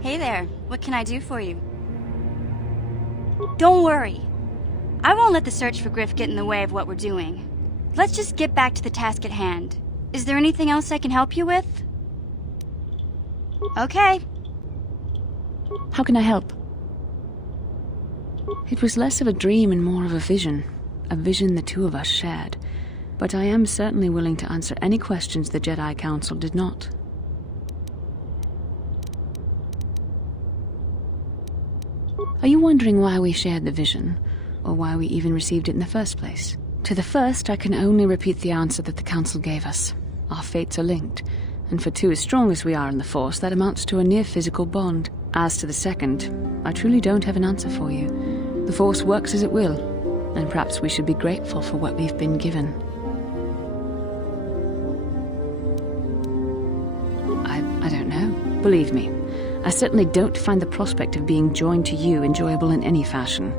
Hey there, what can I do for you? Don't worry. I won't let the search for Griff get in the way of what we're doing. Let's just get back to the task at hand. Is there anything else I can help you with? Okay. How can I help? It was less of a dream and more of a vision the two of us shared. But I am certainly willing to answer any questions the Jedi Council did not. Are you wondering why we shared the vision, or why we even received it in the first place? To the first, I can only repeat the answer that the Council gave us. Our fates are linked, and for two as strong as we are in the Force, that amounts to a near-physical bond. As to the second, I truly don't have an answer for you. The Force works as it will, and perhaps we should be grateful for what we've been given. I don't know. Believe me, I certainly don't find the prospect of being joined to you enjoyable in any fashion.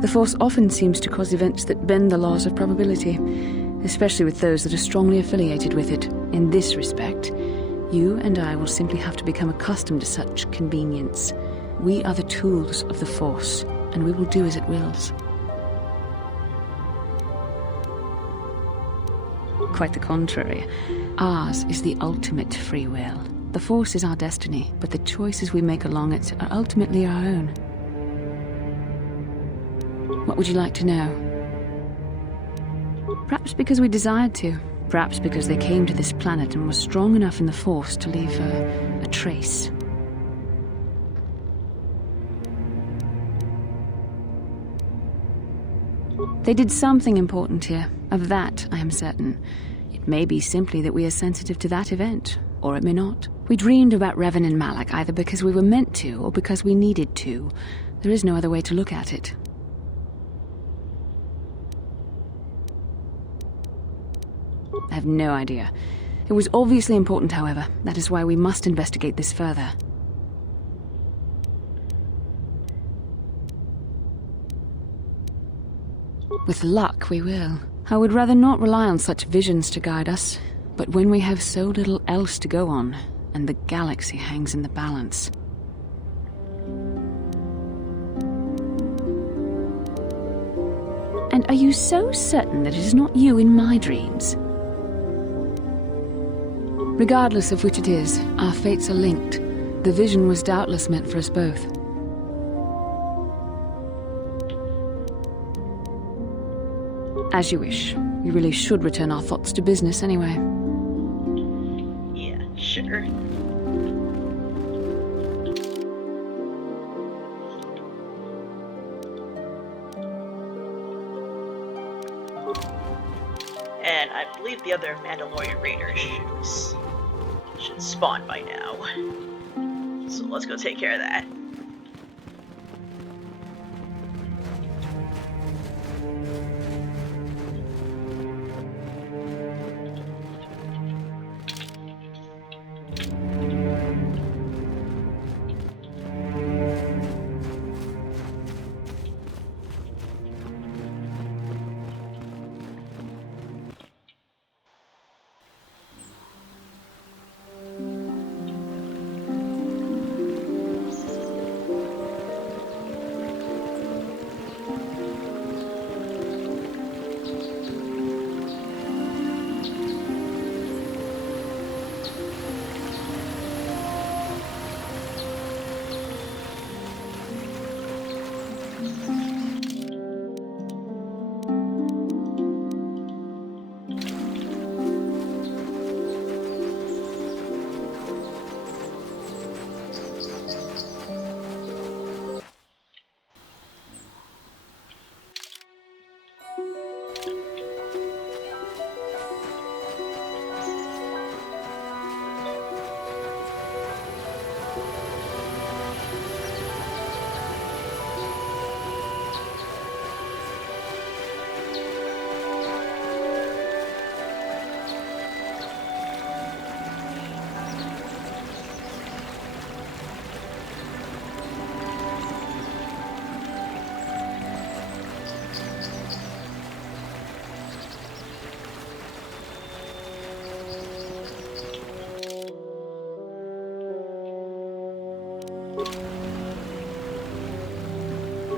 The Force often seems to cause events that bend the laws of probability, especially with those that are strongly affiliated with it. In this respect, you and I will simply have to become accustomed to such convenience. We are the tools of the Force, and we will do as it wills. Quite the contrary. Ours is the ultimate free will. The Force is our destiny, but the choices we make along it are ultimately our own. What would you like to know? Perhaps because we desired to. Perhaps because they came to this planet and were strong enough in the Force to leave a trace. They did something important here. Of that, I am certain. It may be simply that we are sensitive to that event, or it may not. We dreamed about Revan and Malak either because we were meant to, or because we needed to. There is no other way to look at it. I have no idea. It was obviously important, however. That is why we must investigate this further. With luck, we will. I would rather not rely on such visions to guide us, but when we have so little else to go on, and the galaxy hangs in the balance. And are you so certain that it is not you in my dreams? Regardless of which it is, our fates are linked. The vision was doubtless meant for us both. As you wish. We really should return our thoughts to business anyway. Yeah, sure. And I believe the other Mandalorian Raiders should spawn by now. So let's go take care of that.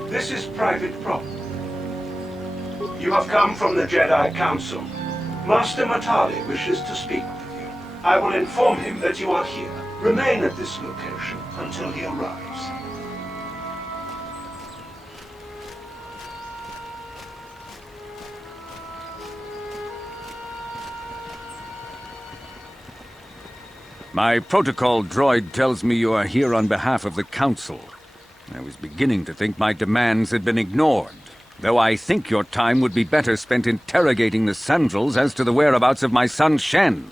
This is private property. You have come from the Jedi Council. Master Matali wishes to speak with you. I will inform him that you are here. Remain at this location until he arrives. My protocol droid tells me you are here on behalf of the Council. I was beginning to think my demands had been ignored, though I think your time would be better spent interrogating the Sandrels as to the whereabouts of my son Shen.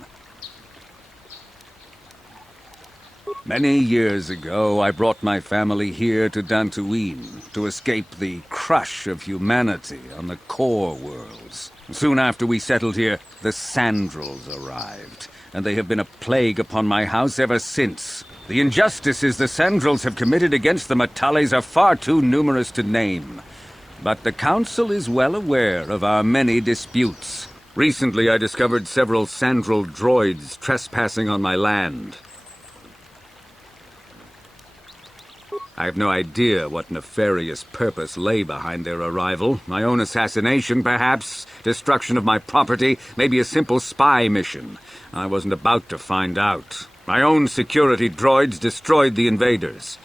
Many years ago, I brought my family here to Dantooine to escape the crush of humanity on the core worlds. Soon after we settled here, the Sandrels arrived, and they have been a plague upon my house ever since. The injustices the Sandrels have committed against the Matales are far too numerous to name. But the Council is well aware of our many disputes. Recently, I discovered several Sandrel droids trespassing on my land. I have no idea what nefarious purpose lay behind their arrival. My own assassination, perhaps? Destruction of my property? Maybe a simple spy mission? I wasn't about to find out. My own security droids destroyed the invaders.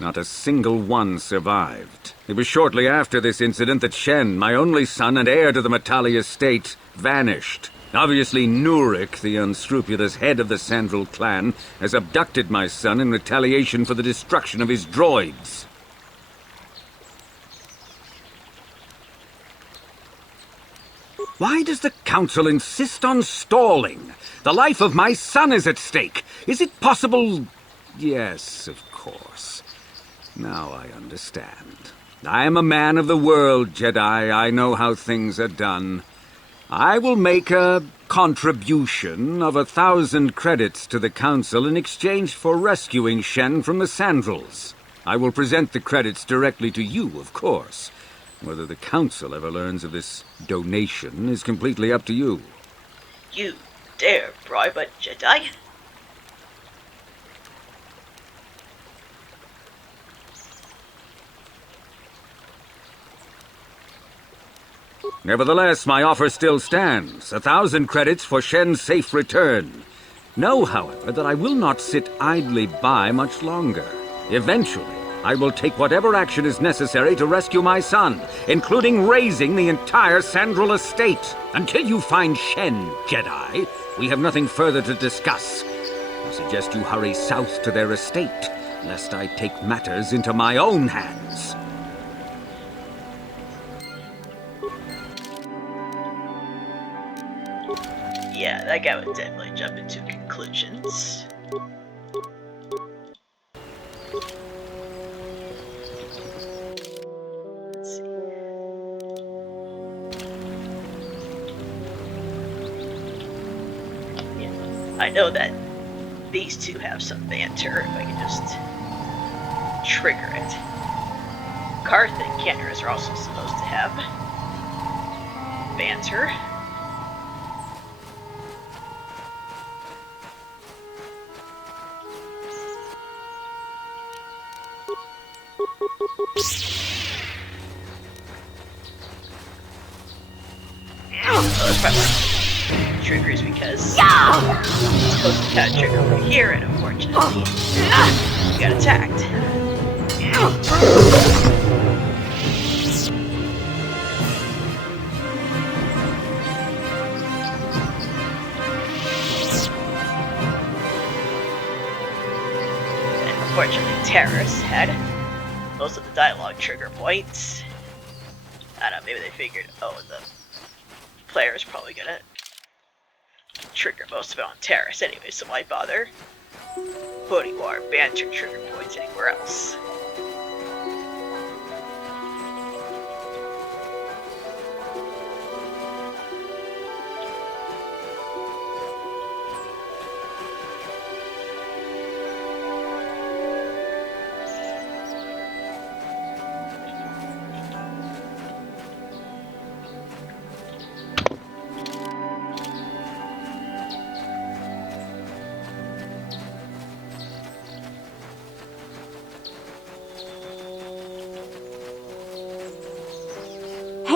Not a single one survived. It was shortly after this incident that Shen, my only son and heir to the Matali estate, vanished. Obviously, Nurik, the unscrupulous head of the Sandrel clan, has abducted my son in retaliation for the destruction of his droids. Why does the Council insist on stalling? The life of my son is at stake. Is it possible? Yes, of course. Now I understand. I am a man of the world, Jedi. I know how things are done. I will make a contribution of 1,000 credits to the Council in exchange for rescuing Shen from the Sandrels. I will present the credits directly to you, of course. Whether the Council ever learns of this donation is completely up to you. You dare bribe a Jedi? Nevertheless, my offer still stands. 1,000 credits for Shen's safe return. Know, however, that I will not sit idly by much longer. Eventually, I will take whatever action is necessary to rescue my son, including raising the entire Sandrel estate. Until you find Shen, Jedi, we have nothing further to discuss. I suggest you hurry south to their estate, lest I take matters into my own hands. Yeah, that guy would definitely jump into conclusions. Let's see. Yeah, I know that these two have some banter, if I can just trigger it. Karth and Canderous are also supposed to have banter. That's probably triggers because it's supposed to kind of trigger over here, and unfortunately, we got attacked. And unfortunately, Terrace had most of the dialogue trigger points. I don't know, maybe they figured, oh, the player's probably gonna trigger most of it on Terrace anyway, so why bother putting more banter trigger points anywhere else?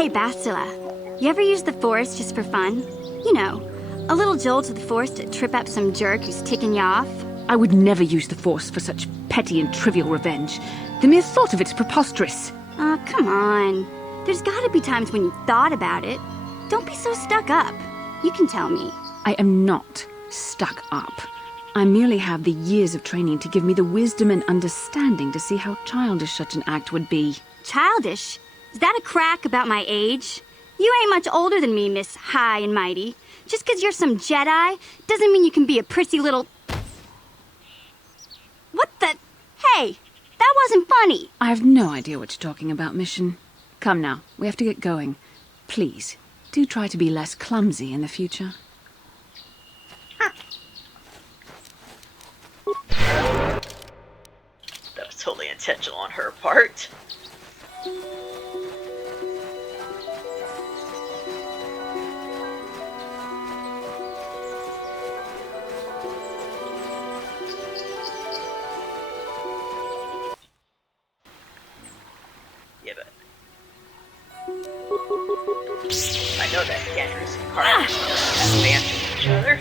Hey, Bastila, you ever use the Force just for fun? You know, a little jolt of the Force to trip up some jerk who's ticking you off? I would never use the Force for such petty and trivial revenge. The mere thought of it's preposterous. Oh, come on. There's gotta be times when you thought about it. Don't be so stuck up. You can tell me. I am not stuck up. I merely have the years of training to give me the wisdom and understanding to see how childish such an act would be. Childish? Is that a crack about my age? You ain't much older than me, Miss High and Mighty. Just 'cause you're some Jedi doesn't mean you can be a prissy little... What the... Hey, that wasn't funny. I have no idea what you're talking about, Mission. Come now, we have to get going. Please, do try to be less clumsy in the future. That was totally intentional on her part. Yeah, but I know that Gander's and Carlos have bands with each other.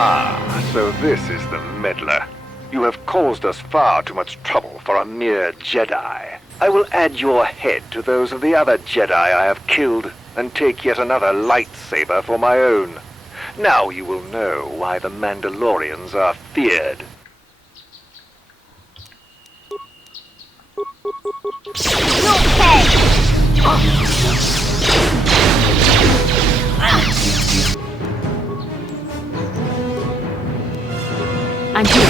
Ah, so this is the meddler. You have caused us far too much trouble for a mere Jedi. I will add your head to those of the other Jedi I have killed, and take yet another lightsaber for my own. Now you will know why the Mandalorians are feared. I'm here.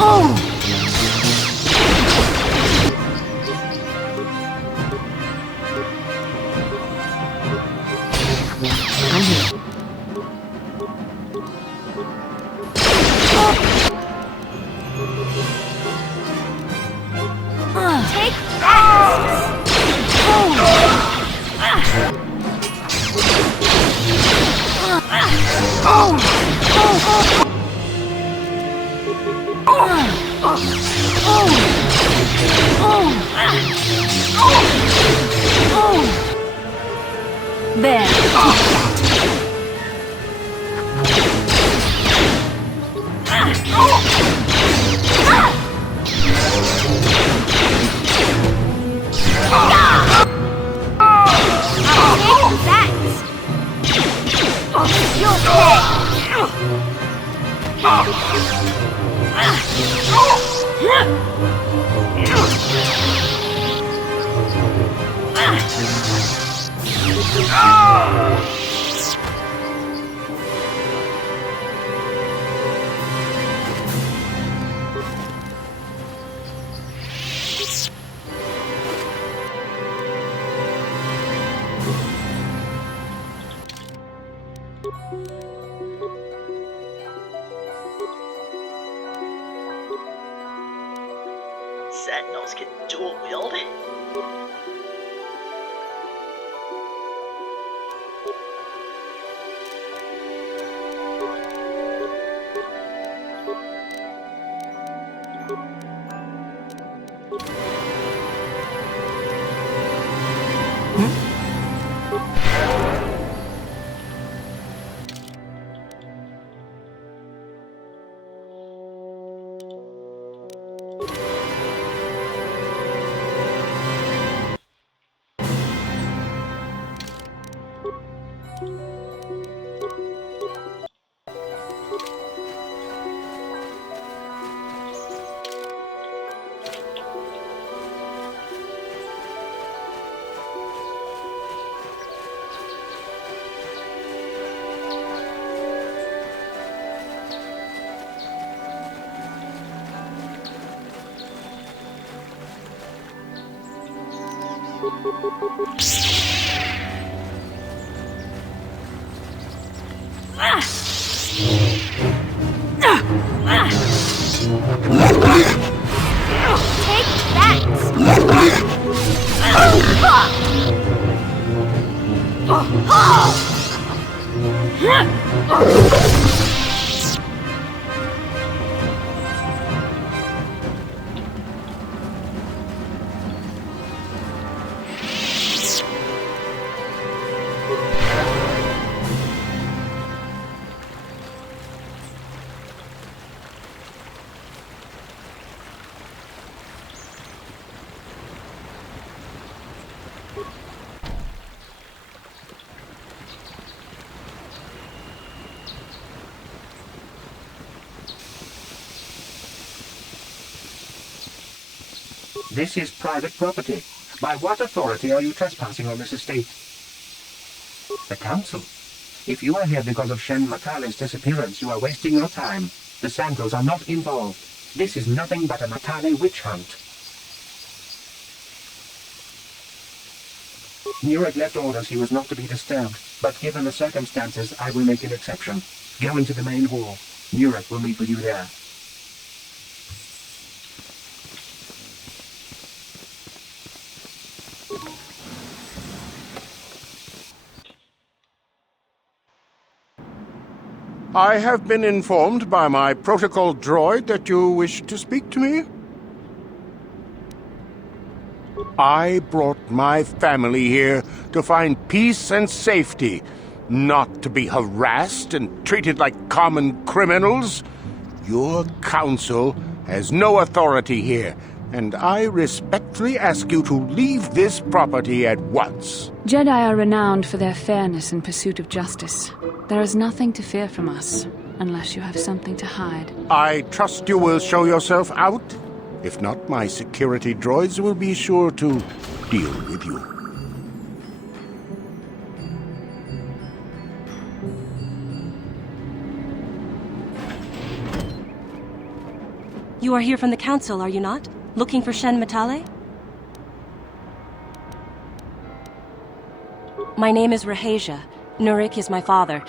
Oh! I'm here. Take that! There. Sentinels can dual wield. Take that! This is private property. By what authority are you trespassing on this estate? The council. If you are here because of Shen Matale's disappearance, you are wasting your time. The Santos are not involved. This is nothing but a Matale witch hunt. Nurek left orders he was not to be disturbed, but given the circumstances, I will make an exception. Go into the main hall. Nurek will meet with you there. I have been informed by my protocol droid that you wish to speak to me. I brought my family here to find peace and safety, not to be harassed and treated like common criminals. Your council has no authority here, and I respectfully ask you to leave this property at once. Jedi are renowned for their fairness and pursuit of justice. There is nothing to fear from us, unless you have something to hide. I trust you will show yourself out. If not, my security droids will be sure to deal with you. You are here from the council, are you not? Looking for Shen Matale? My name is Rahasia. Nurek is my father.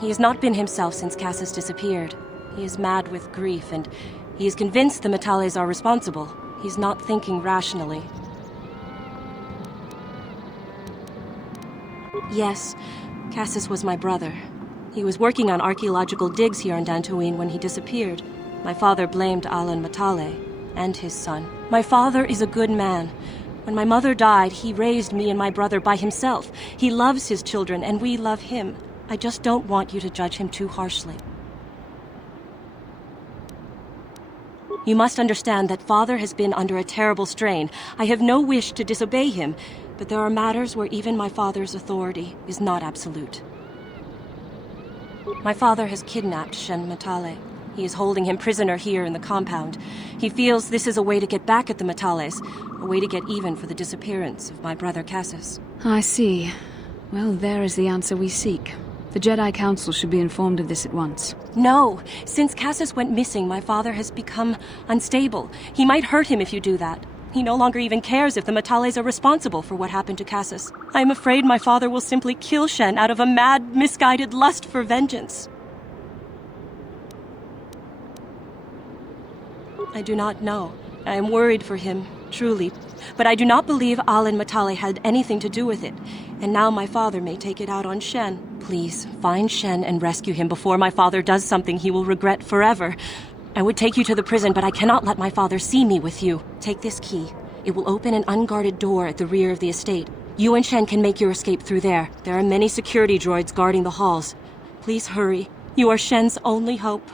He has not been himself since Cassis disappeared. He is mad with grief, and he is convinced the Matales are responsible. He's not thinking rationally. Yes, Cassis was my brother. He was working on archaeological digs here in Dantooine when he disappeared. My father blamed Alan Matale and his son. My father is a good man. When my mother died, he raised me and my brother by himself. He loves his children, and we love him. I just don't want you to judge him too harshly. You must understand that Father has been under a terrible strain. I have no wish to disobey him, but there are matters where even my father's authority is not absolute. My father has kidnapped Shen Matale. He is holding him prisoner here in the compound. He feels this is a way to get back at the Matales, a way to get even for the disappearance of my brother Cassis. I see. Well, there is the answer we seek. The Jedi Council should be informed of this at once. No! Since Cassis went missing, my father has become unstable. He might hurt him if you do that. He no longer even cares if the Matales are responsible for what happened to Cassis. I am afraid my father will simply kill Shen out of a mad, misguided lust for vengeance. I do not know. I am worried for him, truly. But I do not believe Alan Matale had anything to do with it. And now my father may take it out on Shen. Please, find Shen and rescue him before my father does something he will regret forever. I would take you to the prison, but I cannot let my father see me with you. Take this key. It will open an unguarded door at the rear of the estate. You and Shen can make your escape through there. There are many security droids guarding the halls. Please hurry. You are Shen's only hope.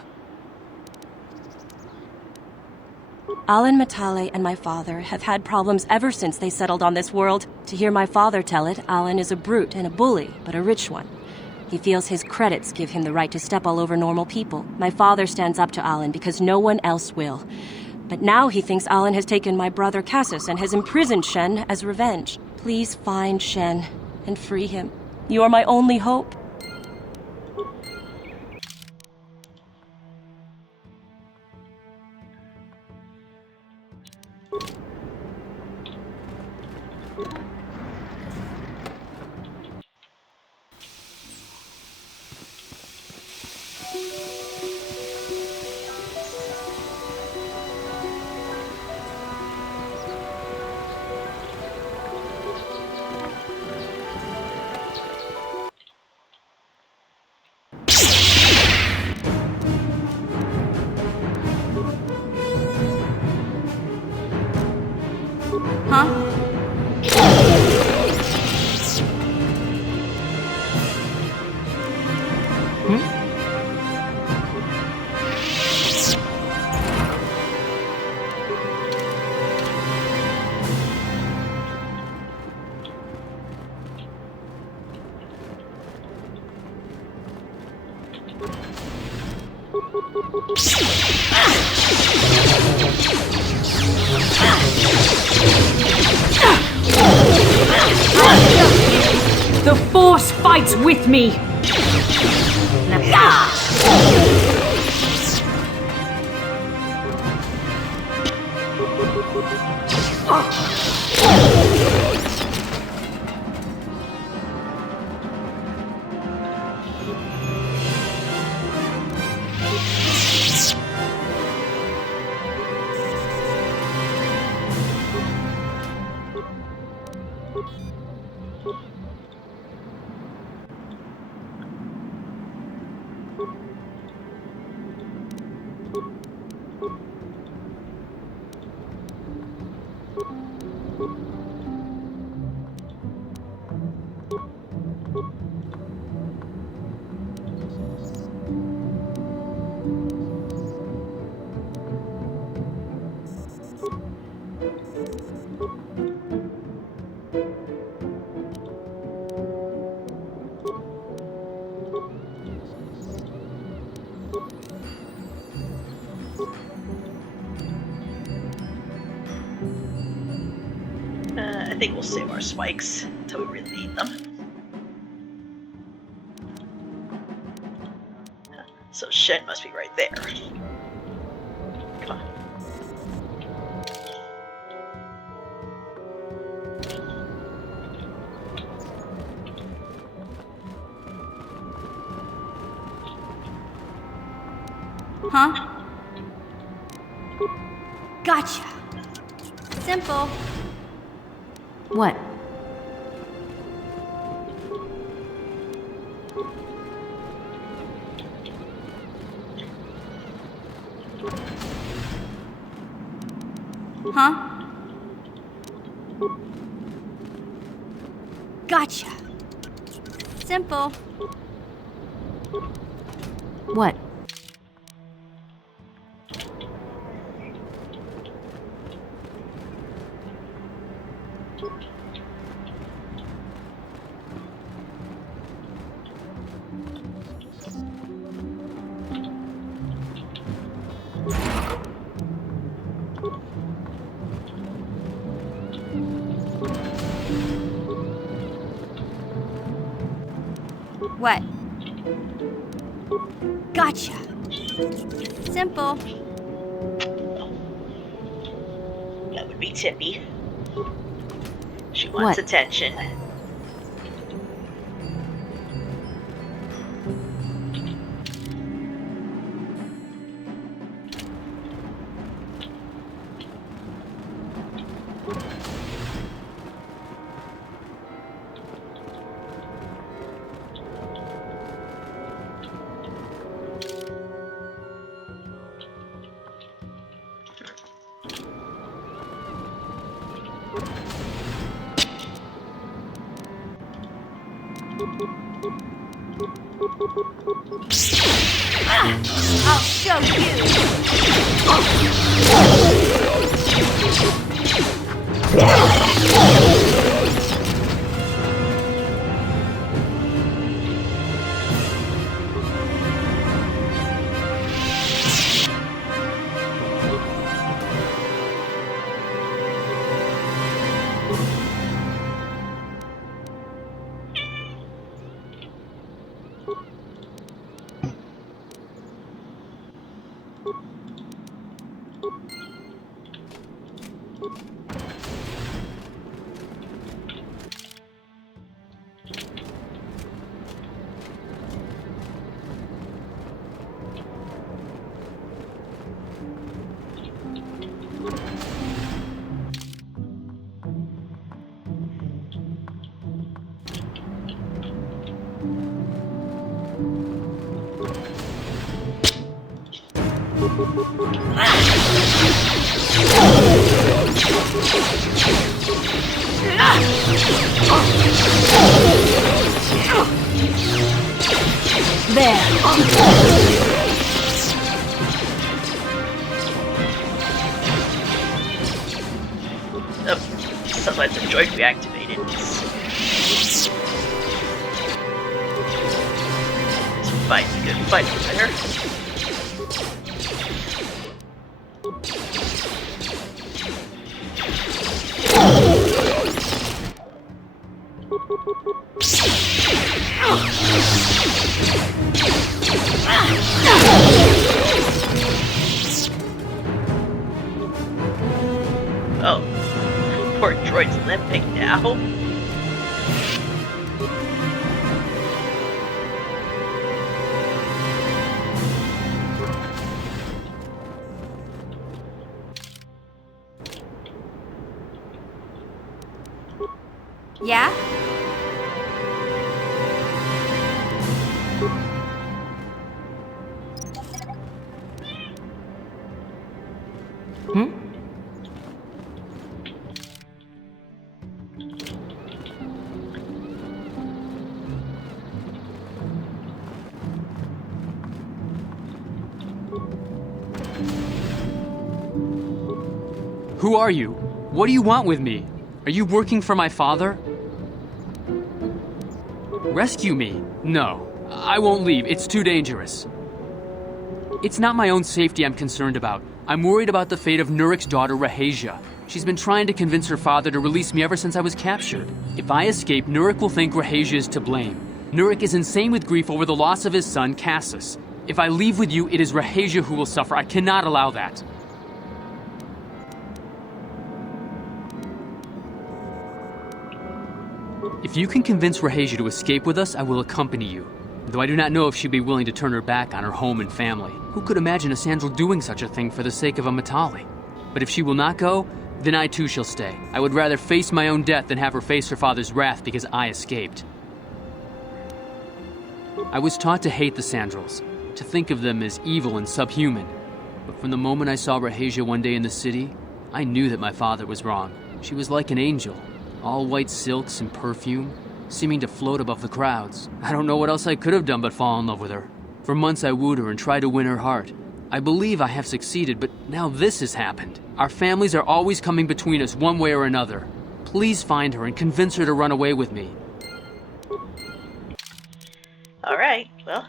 Alan Matale and my father have had problems ever since they settled on this world. To hear my father tell it, Alan is a brute and a bully, but a rich one. He feels his credits give him the right to step all over normal people. My father stands up to Alan because no one else will. But now he thinks Alan has taken my brother Cassis and has imprisoned Shen as revenge. Please find Shen and free him. You are my only hope. The Force fights with me! I think we'll save our spikes until we really need them. So Shen must be right there. Come on. Huh? Gotcha. Simple. What? Huh? Gotcha. Simple. What? What? Gotcha. Simple. That would be Tippy. She wants What? attention. I'll show you. Oh, sometimes the joint reactivated. It's fine, good fight over there. Ow! Yeah? Who are you? What do you want with me? Are you working for my father? Rescue me? No. I won't leave. It's too dangerous. It's not my own safety I'm concerned about. I'm worried about the fate of Nurik's daughter, Rahasia. She's been trying to convince her father to release me ever since I was captured. If I escape, Nurik will think Rahasia is to blame. Nurik is insane with grief over the loss of his son, Cassus. If I leave with you, it is Rahasia who will suffer. I cannot allow that. If you can convince Rahasia to escape with us, I will accompany you. Though I do not know if she'd be willing to turn her back on her home and family. Who could imagine a Sandral doing such a thing for the sake of a Matali? But if she will not go, then I too shall stay. I would rather face my own death than have her face her father's wrath because I escaped. I was taught to hate the Sandrals, to think of them as evil and subhuman. But from the moment I saw Rahasia one day in the city, I knew that my father was wrong. She was like an angel, all white silks and perfume, seeming to float above the crowds. I don't know what else I could have done but fall in love with her. For months I wooed her and tried to win her heart. I believe I have succeeded, but now this has happened. Our families are always coming between us one way or another. Please find her and convince her to run away with me. Alright, well.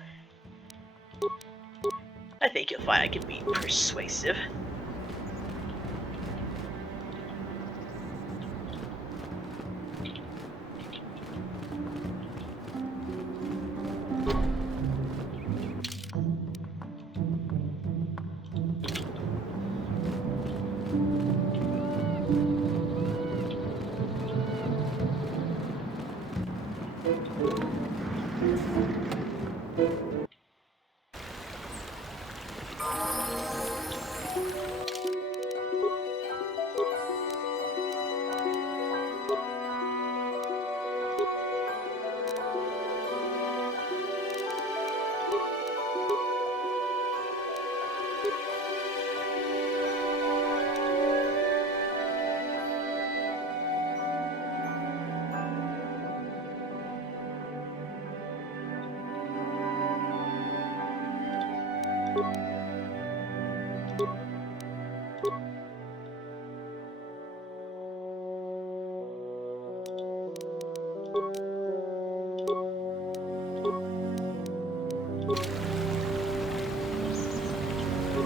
I think you'll find I can be persuasive.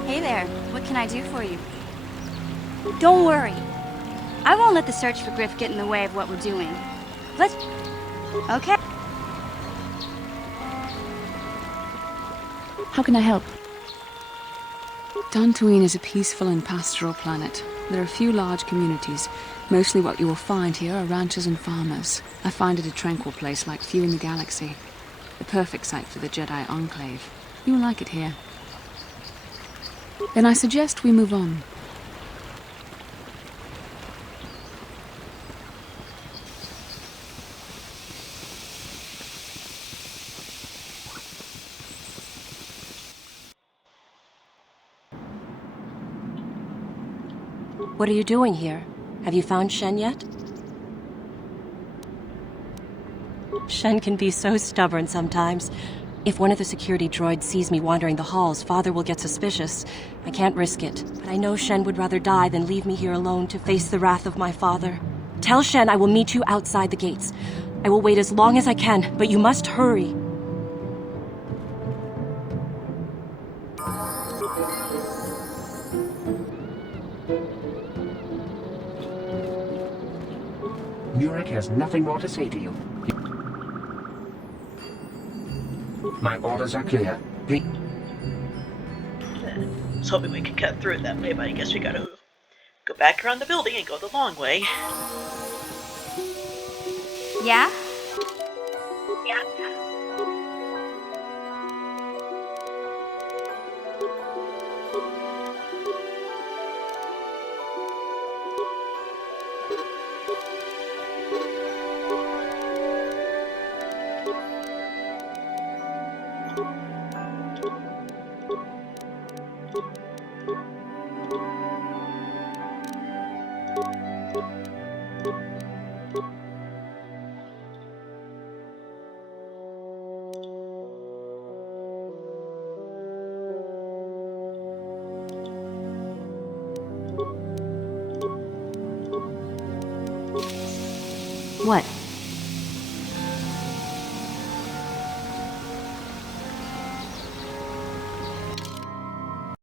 Hey there, what can I do for you? Don't worry. I won't let the search for Griff get in the way of what we're doing. Let's... Okay. How can I help? Dantooine is a peaceful and pastoral planet. There are few large communities. Mostly what you will find here are ranchers and farmers. I find it a tranquil place like few in the galaxy. The perfect site for the Jedi Enclave. You will like it here. Then I suggest we move on. What are you doing here? Have you found Shen yet? Shen can be so stubborn sometimes. If one of the security droids sees me wandering the halls, Father will get suspicious. I can't risk it, but I know Shen would rather die than leave me here alone to face the wrath of my father. Tell Shen I will meet you outside the gates. I will wait as long as I can, but you must hurry. Nurik has nothing more to say to you. My orders are clear. I was hoping we could cut through it that way, but I guess we gotta go back around the building and go the long way. Yeah? What?